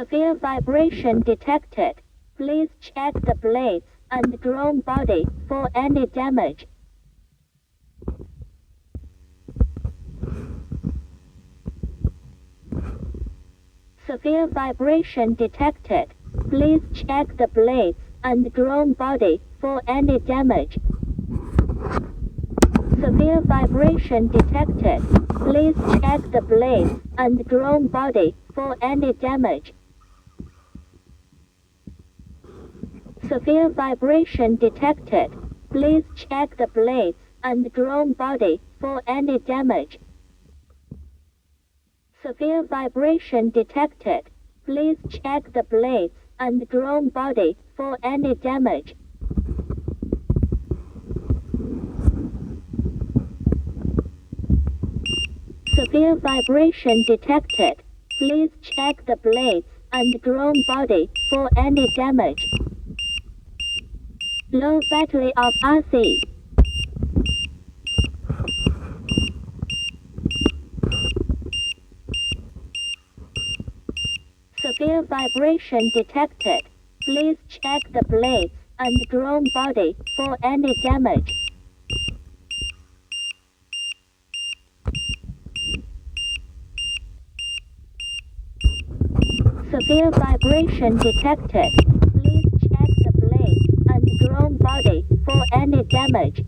Severe vibration detected. Please check the blades and drone body for any damage. Severe vibration detected. Please check the blades and drone body for any damage. Severe vibration detected. Please check the blades and drone body for any damage. Severe vibration detected. Please check the blades and drone body for any damage. Severe vibration detected. Please check the blades and drone body for any damage. Severe vibration detected. Please check the blades and drone body for any damage. Low battery of RC. Severe vibration detected. Please check the blades and drone body for any damage. Severe vibration detected. Please check the blades and drone body for any damage.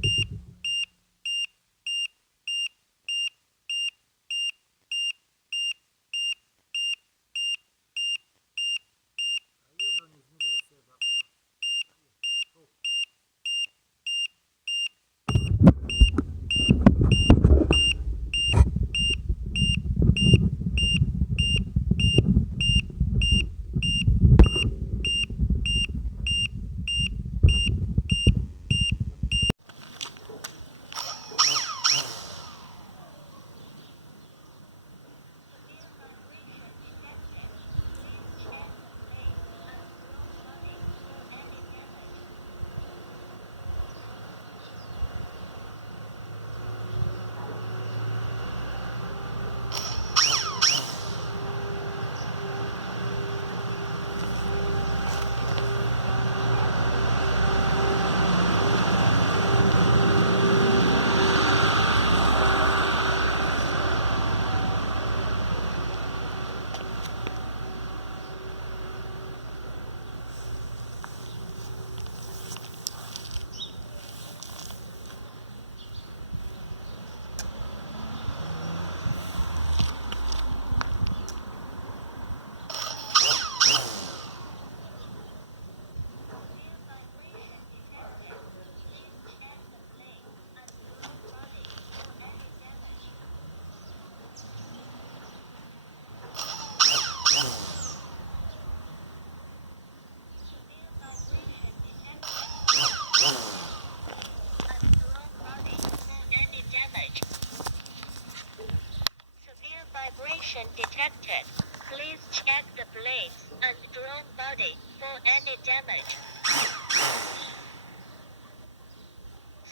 Vibration detected. Please check the blades and drone body for any damage.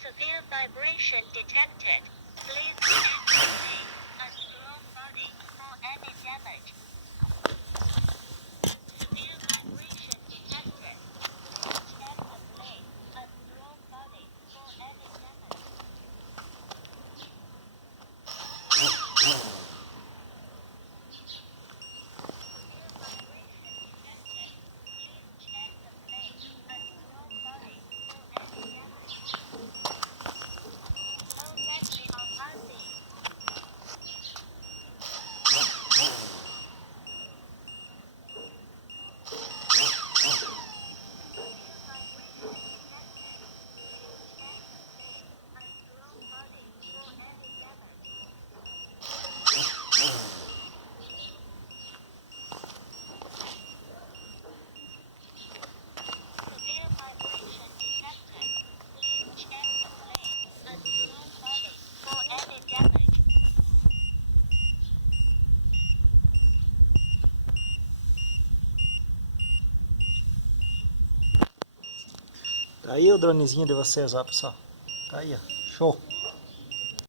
Severe vibration detected. Please check the blades and drone body for any damage. Severe vibration detected. Please check the blades and drone body for any damage. Tá aí o dronezinho de vocês, ó, pessoal. Tá aí, ó. Show!